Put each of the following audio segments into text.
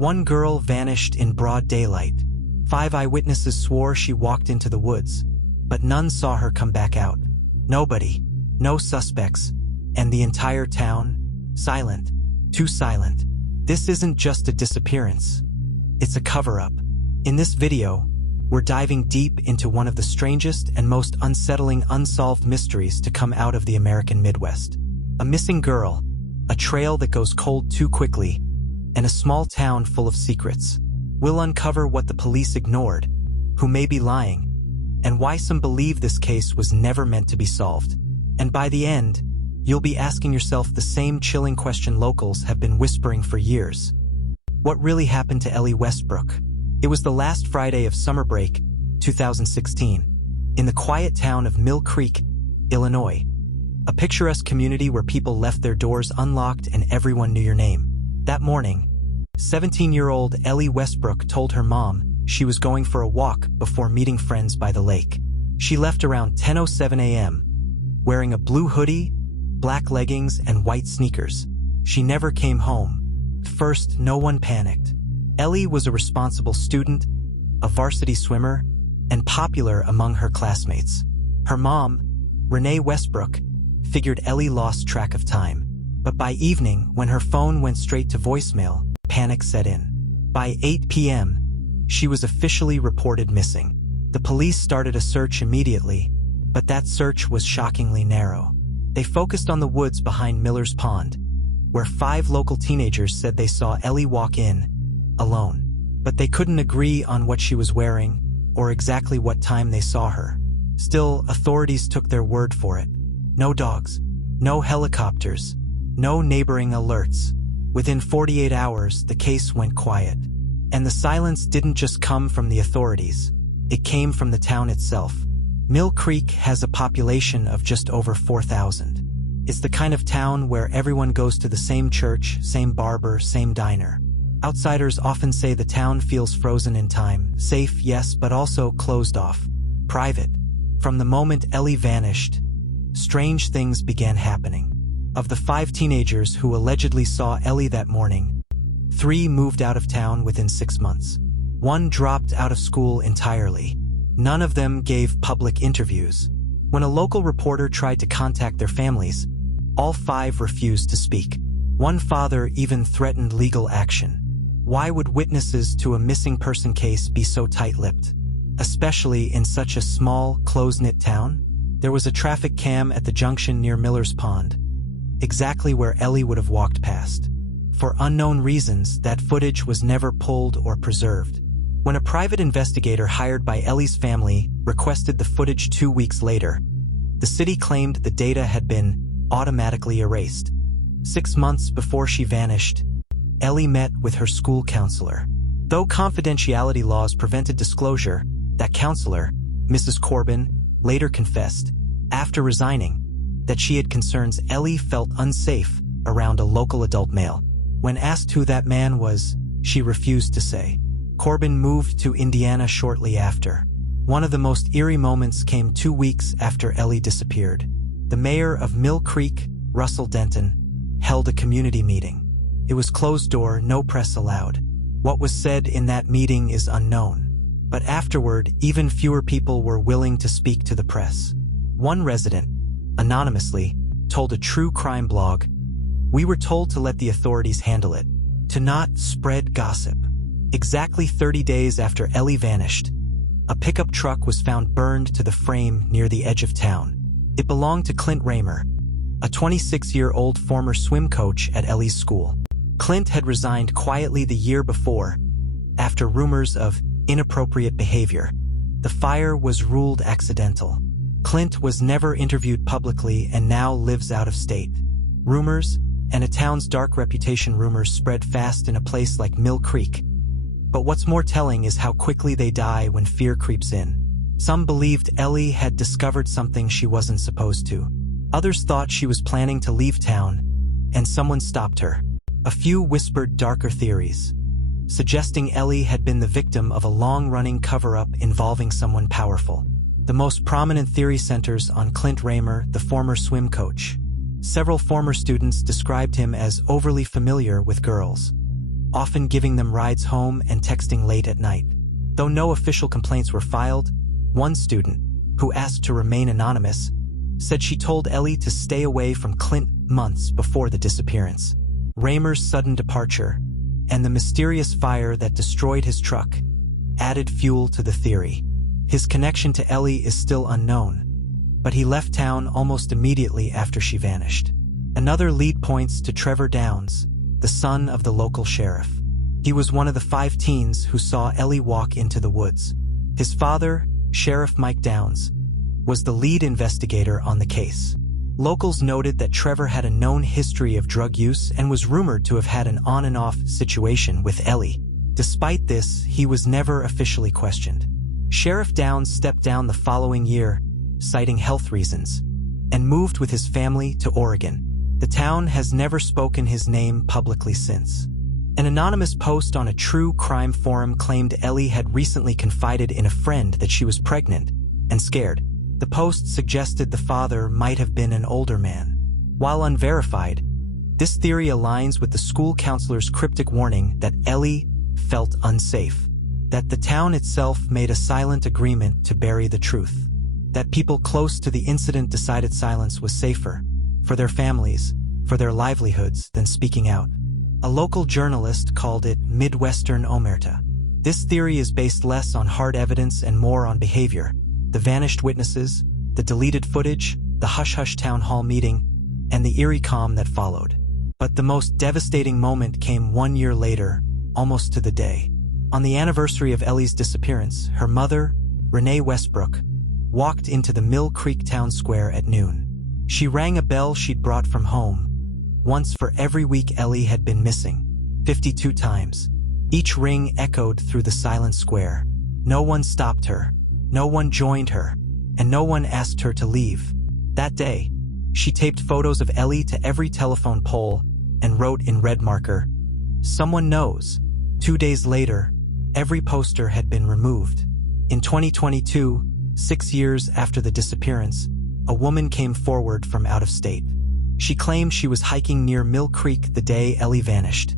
One girl vanished in broad daylight. 5 eyewitnesses swore she walked into the woods, but none saw her come back out. Nobody, no suspects, and the entire town, silent, too silent. This isn't just a disappearance. It's a cover-up. In this video, we're diving deep into one of the strangest and most unsettling unsolved mysteries to come out of the American Midwest. A missing girl, a trail that goes cold too quickly, and a small town full of secrets. We'll uncover what the police ignored, who may be lying, and why some believe this case was never meant to be solved. And by the end, you'll be asking yourself the same chilling question locals have been whispering for years. What really happened to Ellie Westbrook? It was the last Friday of summer break, 2016, in the quiet town of Mill Creek, Illinois. A picturesque community where people left their doors unlocked and everyone knew your name. That morning, 17-year-old Ellie Westbrook told her mom she was going for a walk before meeting friends by the lake. She left around 10:07 a.m., wearing a blue hoodie, black leggings, and white sneakers. She never came home. First, no one panicked. Ellie was a responsible student, a varsity swimmer, and popular among her classmates. Her mom, Renee Westbrook, figured Ellie lost track of time. But by evening, when her phone went straight to voicemail, panic set in. By 8 p.m., she was officially reported missing. The police started a search immediately, but that search was shockingly narrow. They focused on the woods behind Miller's Pond, where 5 local teenagers said they saw Ellie walk in, alone. But they couldn't agree on what she was wearing or exactly what time they saw her. Still, authorities took their word for it. No dogs, no helicopters, no neighboring alerts. Within 48 hours, the case went quiet. And the silence didn't just come from the authorities. It came from the town itself. Mill Creek has a population of just over 4,000. It's the kind of town where everyone goes to the same church, same barber, same diner. Outsiders often say the town feels frozen in time, safe, yes, but also closed off, private. From the moment Ellie vanished, strange things began happening. Of the 5 teenagers who allegedly saw Ellie that morning, 3 moved out of town within 6 months. 1 dropped out of school entirely. None of them gave public interviews. When a local reporter tried to contact their families, all 5 refused to speak. One father even threatened legal action. Why would witnesses to a missing person case be so tight-lipped? Especially in such a small, close-knit town? There was a traffic cam at the junction near Miller's Pond, exactly where Ellie would have walked past. For unknown reasons, that footage was never pulled or preserved. When a private investigator hired by Ellie's family requested the footage 2 weeks later, the city claimed the data had been automatically erased. 6 months before she vanished, Ellie met with her school counselor. Though confidentiality laws prevented disclosure, that counselor, Mrs. Corbin, later confessed, after resigning, that she had concerns Ellie felt unsafe around a local adult male. When asked who that man was, she refused to say. Corbin moved to Indiana shortly after. One of the most eerie moments came 2 weeks after Ellie disappeared. The mayor of Mill Creek, Russell Denton, held a community meeting. It was closed door, no press allowed. What was said in that meeting is unknown. But afterward, even fewer people were willing to speak to the press. One resident, anonymously, told a true crime blog, "We were told to let the authorities handle it, to not spread gossip." Exactly 30 days after Ellie vanished, a pickup truck was found burned to the frame near the edge of town. It belonged to Clint Raymer, a 26-year-old former swim coach at Ellie's school. Clint had resigned quietly the year before, after rumors of inappropriate behavior. The fire was ruled accidental. Clint was never interviewed publicly and now lives out of state. Rumors, and a town's dark reputation, rumors spread fast in a place like Mill Creek. But what's more telling is how quickly they die when fear creeps in. Some believed Ellie had discovered something she wasn't supposed to. Others thought she was planning to leave town, and someone stopped her. A few whispered darker theories, suggesting Ellie had been the victim of a long-running cover-up involving someone powerful. The most prominent theory centers on Clint Raymer, the former swim coach. Several former students described him as overly familiar with girls. often giving them rides home and texting late at night. Though no official complaints were filed, one student, who asked to remain anonymous, said she told Ellie to stay away from Clint months before the disappearance. Raymer's sudden departure, and the mysterious fire that destroyed his truck, added fuel to the theory. His connection to Ellie is still unknown, but he left town almost immediately after she vanished. Another lead points to Trevor Downs, the son of the local sheriff. He was one of the 5 teens who saw Ellie walk into the woods. His father, Sheriff Mike Downs, was the lead investigator on the case. Locals noted that Trevor had a known history of drug use and was rumored to have had an on-and-off situation with Ellie. Despite this, he was never officially questioned. Sheriff Downs stepped down the following year, citing health reasons, and moved with his family to Oregon. The town has never spoken his name publicly since. An anonymous post on a true crime forum claimed Ellie had recently confided in a friend that she was pregnant and scared. The post suggested the father might have been an older man. While unverified, this theory aligns with the school counselor's cryptic warning that Ellie felt unsafe, that the town itself made a silent agreement to bury the truth, that people close to the incident decided silence was safer, for their families, for their livelihoods, than speaking out. A local journalist called it Midwestern Omerta. This theory is based less on hard evidence and more on behavior. The vanished witnesses, the deleted footage, the hush-hush town hall meeting, and the eerie calm that followed. But the most devastating moment came 1 year later, almost to the day. On the anniversary of Ellie's disappearance, her mother, Ellie Westbrook, walked into the Mill Creek town square at noon. She rang a bell she'd brought from home, once for every week Ellie had been missing, 52 times. Each ring echoed through the silent square. No one stopped her, no one joined her, and no one asked her to leave. That day, she taped photos of Ellie to every telephone pole and wrote in red marker, "Someone knows." 2 days later, every poster had been removed. In 2022, 6 years after the disappearance, a woman came forward from out of state. She claimed she was hiking near Mill Creek the day Ellie vanished,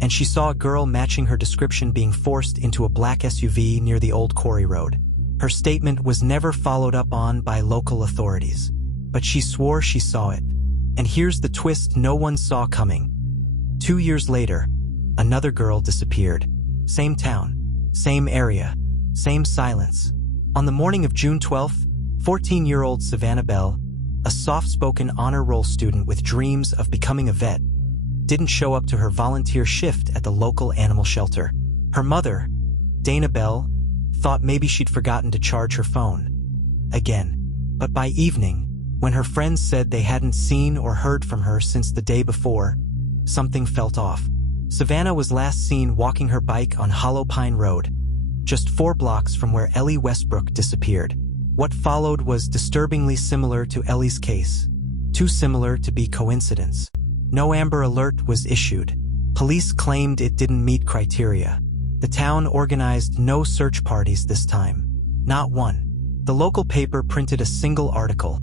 and she saw a girl matching her description being forced into a black SUV near the old quarry road. Her statement was never followed up on by local authorities, but she swore she saw it. And here's the twist no one saw coming. 2 years later, another girl disappeared. Same town, same area, same silence. On the morning of June 12th, 14-year-old Savannah Bell, a soft-spoken honor roll student with dreams of becoming a vet, didn't show up to her volunteer shift at the local animal shelter. Her mother, Dana Bell, thought maybe she'd forgotten to charge her phone again. But by evening, when her friends said they hadn't seen or heard from her since the day before, something felt off. Savannah was last seen walking her bike on Hollow Pine Road, just 4 blocks from where Ellie Westbrook disappeared. What followed was disturbingly similar to Ellie's case, too similar to be coincidence. No Amber Alert was issued. Police claimed it didn't meet criteria. The town organized no search parties this time. Not one. The local paper printed a single article.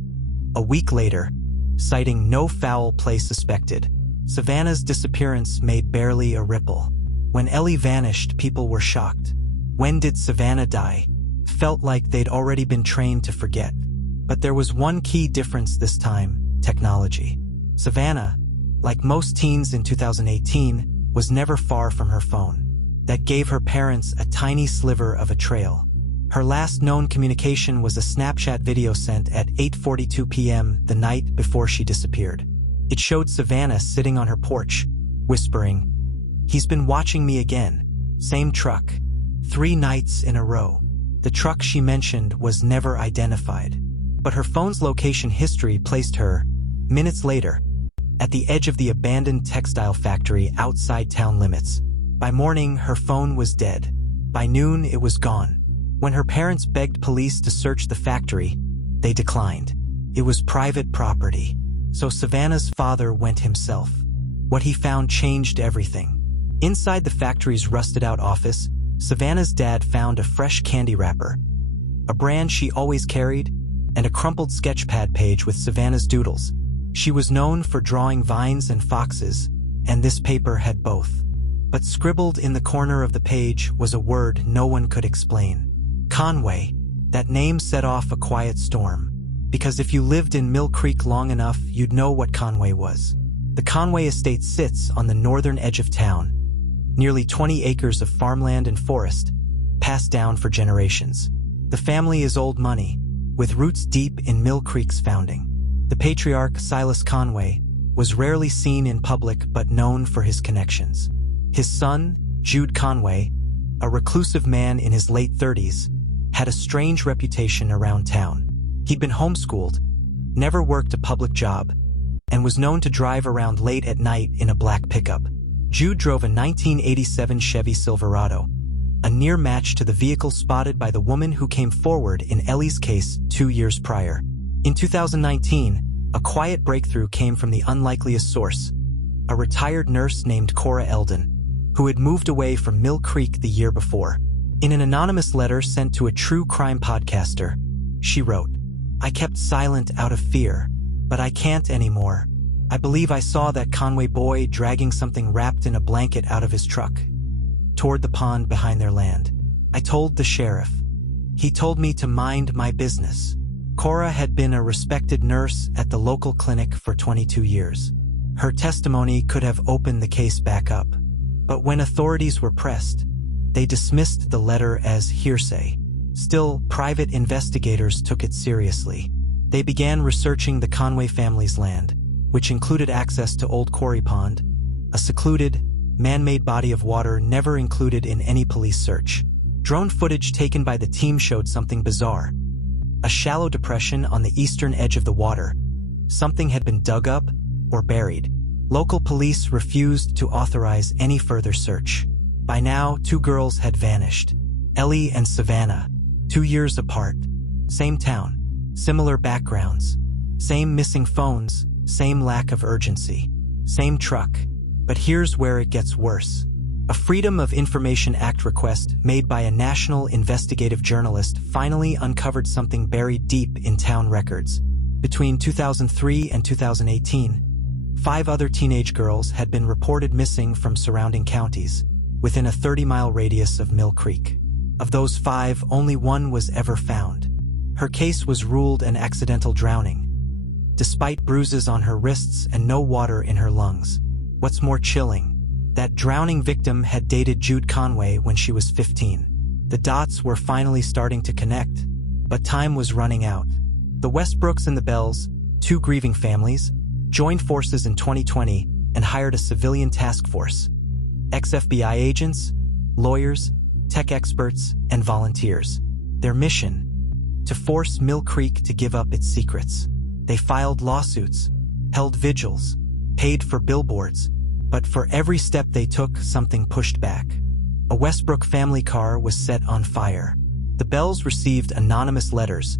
A week later, citing no foul play suspected, Savannah's disappearance made barely a ripple. When Ellie vanished, people were shocked. When did Savannah die? Felt like they'd already been trained to forget. But there was one key difference this time: technology. Savannah, like most teens in 2018, was never far from her phone. That gave her parents a tiny sliver of a trail. Her last known communication was a Snapchat video sent at 8:42 p.m. the night before she disappeared. It showed Savannah sitting on her porch, whispering, "He's been watching me again. Same truck. 3 nights in a row." The truck she mentioned was never identified, but her phone's location history placed her, minutes later, at the edge of the abandoned textile factory outside town limits. By morning, her phone was dead. By noon, it was gone. When her parents begged police to search the factory, they declined. It was private property. So Savannah's father went himself. What he found changed everything. Inside the factory's rusted-out office, Savannah's dad found a fresh candy wrapper, a brand she always carried, and a crumpled sketchpad page with Savannah's doodles. She was known for drawing vines and foxes, and this paper had both. But scribbled in the corner of the page was a word no one could explain. Conway. That name set off a quiet storm. Because if you lived in Mill Creek long enough, you'd know what Conway was. The Conway estate sits on the northern edge of town. Nearly 20 acres of farmland and forest, passed down for generations. The family is old money, with roots deep in Mill Creek's founding. The patriarch, Silas Conway, was rarely seen in public but known for his connections. His son, Jude Conway, a reclusive man in his late 30s, had a strange reputation around town. He'd been homeschooled, never worked a public job, and was known to drive around late at night in a black pickup. Jude drove a 1987 Chevy Silverado, a near match to the vehicle spotted by the woman who came forward in Ellie's case 2 years prior. In 2019, a quiet breakthrough came from the unlikeliest source, a retired nurse named Cora Eldon, who had moved away from Mill Creek the year before. In an anonymous letter sent to a true crime podcaster, she wrote, "I kept silent out of fear, but I can't anymore. I believe I saw that Conway boy dragging something wrapped in a blanket out of his truck toward the pond behind their land. I told the sheriff. He told me to mind my business." Cora had been a respected nurse at the local clinic for 22 years. Her testimony could have opened the case back up. But when authorities were pressed, they dismissed the letter as hearsay. Still, private investigators took it seriously. They began researching the Conway family's land, which included access to Old Quarry Pond, a secluded, man-made body of water never included in any police search. Drone footage taken by the team showed something bizarre. A shallow depression on the eastern edge of the water. Something had been dug up or buried. Local police refused to authorize any further search. By now, 2 girls had vanished. Ellie and Savannah, 2 years apart. Same town, similar backgrounds, same missing phones, same lack of urgency, same truck. But here's where it gets worse. A Freedom of Information Act request made by a national investigative journalist finally uncovered something buried deep in town records. Between 2003 and 2018, 5 other teenage girls had been reported missing from surrounding counties, within a 30-mile radius of Mill Creek. Of those 5, only 1 was ever found. Her case was ruled an accidental drowning, despite bruises on her wrists and no water in her lungs. What's more chilling, that drowning victim had dated Jude Conway when she was 15. The dots were finally starting to connect, but time was running out. The Westbrooks and the Bells, 2 grieving families, joined forces in 2020 and hired a civilian task force. Ex-FBI agents, lawyers, tech experts, and volunteers. Their mission? To force Mill Creek to give up its secrets. They filed lawsuits, held vigils, paid for billboards, but for every step they took, something pushed back. A Westbrook family car was set on fire. The Bells received anonymous letters,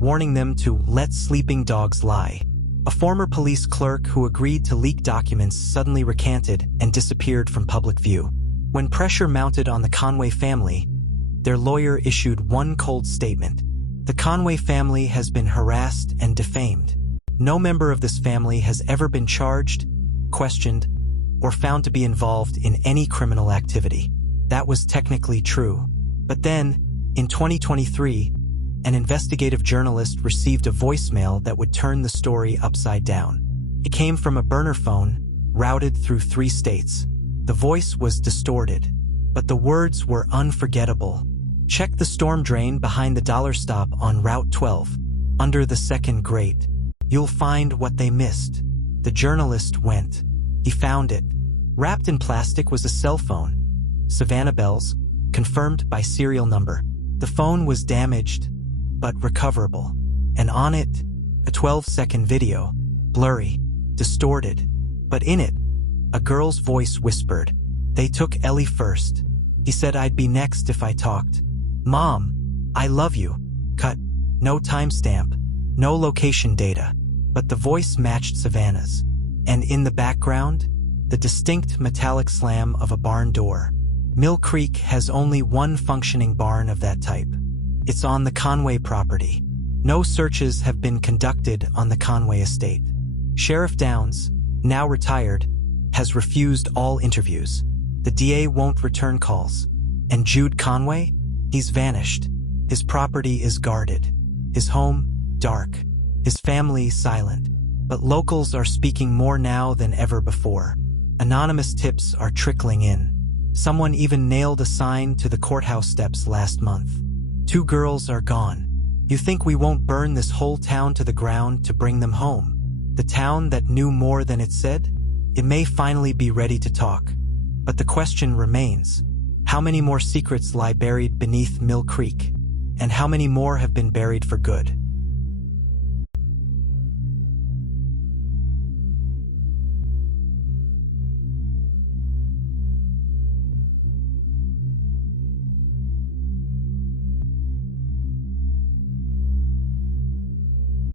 warning them to let sleeping dogs lie. A former police clerk who agreed to leak documents suddenly recanted and disappeared from public view. When pressure mounted on the Conway family, their lawyer issued one cold statement. The Conway family has been harassed and defamed. No member of this family has ever been charged, questioned, or found to be involved in any criminal activity. That was technically true. But then, in 2023, an investigative journalist received a voicemail that would turn the story upside down. It came from a burner phone, routed through 3 states. The voice was distorted, but the words were unforgettable. Check the storm drain behind the dollar stop on Route 12, under the second grate. You'll find what they missed. The journalist went. He found it. Wrapped in plastic was a cell phone. Savannah Bell's, confirmed by serial number. The phone was damaged, but recoverable. And on it, a 12-second video. Blurry, distorted. But in it, a girl's voice whispered, "They took Ellie first. He said I'd be next if I talked. Mom, I love you." Cut. No timestamp. No location data. But the voice matched Savannah's. And in the background, the distinct metallic slam of a barn door. Mill Creek has only one functioning barn of that type. It's on the Conway property. No searches have been conducted on the Conway estate. Sheriff Downs, now retired, has refused all interviews. The DA won't return calls. And Jude Conway? He's vanished. His property is guarded. His home, dark. His family, silent. But locals are speaking more now than ever before. Anonymous tips are trickling in. Someone even nailed a sign to the courthouse steps last month. 2 girls are gone. You think we won't burn this whole town to the ground to bring them home? The town that knew more than it said? It may finally be ready to talk. But the question remains. How many more secrets lie buried beneath Mill Creek? And how many more have been buried for good?